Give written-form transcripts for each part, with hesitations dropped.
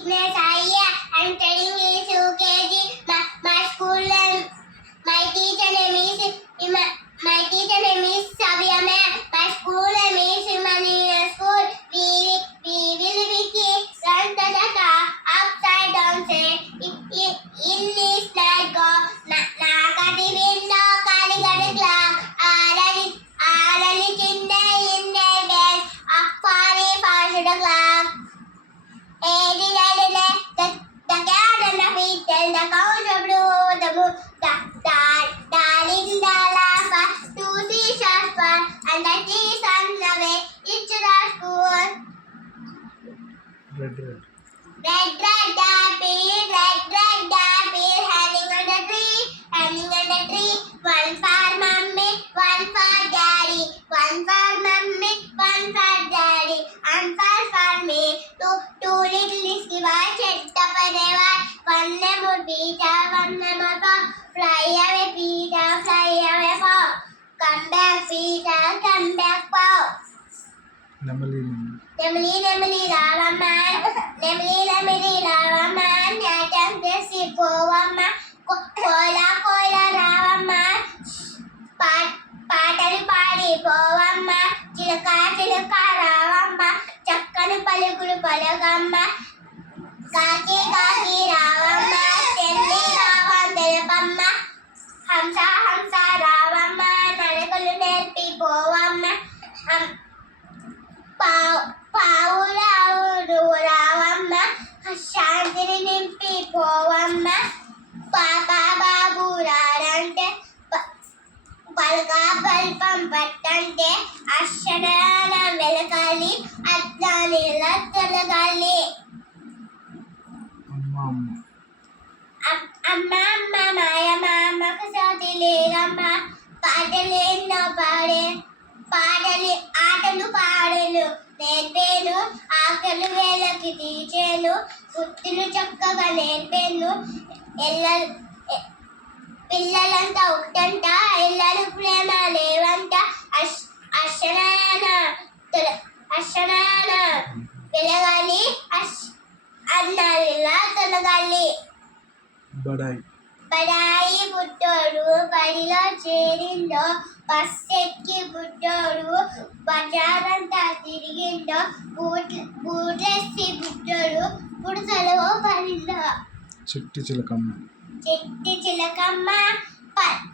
Ignesh Iyer. I'm studying in UKG. My school name, my teacher name is Sabia ma'am. My school name is Himalaya School. We will be kids. Run to the car, upside down say. In this night go. Nakati window, kali gadi clock. Alali chinde in the bed. Up far to the clock. The cat and the beetle, the couch of blue, the moon, the darling, the laugher, two seashells fun, and the trees on the way, each to the school. Red dappy, hanging on the tree. One for mommy, one for daddy, one for mommy, one for daddy, and for me. Two little skipper, checked up and ever. One more Peter, one more Paul. Fly away, Peter, fly away, Paul. Come back, Peter, come back, Paul. Nemili, Ravaman. Nemili, Ravaman. Yatam, Desi, Govama. Koila, Ravaman. పాటలు పాడి పోవమ్మ చిలక రావమ్మ చక్కని పలుకులు పలగమ్మ కాకి రావమ్మ చెల్లి తెలుపమ్మ హంస రావమ్మ నడకలు నేర్పి పోవమ్మ పావులు రావమ్మ శాంతిని నింపి పోవమ్మ పాప బాబు రారంటే పల్పం పట్టంటే అక్షరాల వెలకాలి అద్దానిలా తొలగాలి అమ్మ మాయమ్మకు సాటి లేదమ్మ ఆటలు పాడలు నేర్పేను ఆకలు వేలకి తీర్చేను గుర్తులు చక్కగా నేర్పేను పిల్లలంతా ఒకటంట ఇళ్ళలు ప్రేమ లేవంట అక్షరాన వెలగాలి అన్నాలిలా తొలగాలి బడాయి బుట్టోడు బడిలో చేరిందో బస్సెక్కి బుట్టోడు బజారంతా తిరిగిందో బూట్లెస్సి బుట్టోడు పుడతలో పడిందో చిట్టి చిలకమ్మ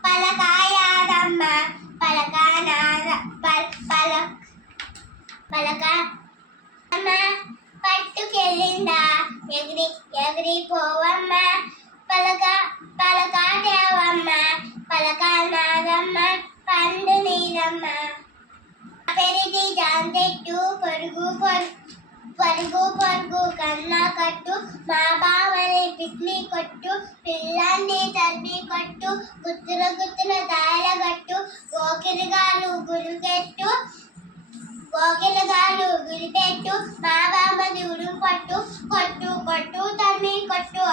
పలకాయాదమ్మ పలకమ్మ పట్టుకెళ్ళిందా ఎగిరి పోవమ్మ పలకాదేవమ్మ పలకానాదమ్మ పండు నీరమ్మ పెరిగి జాంతెట్టు పరుగు కన్నా కట్టు మా బావని పిక్ని కొట్టు పిల్లాన్ని తల్లి కొట్టు గుత్తుల దాయల గట్టు గోకిరగాలు గురిపెట్టు మా బావని ఉడుం కొట్టు తల్లి కొట్టు.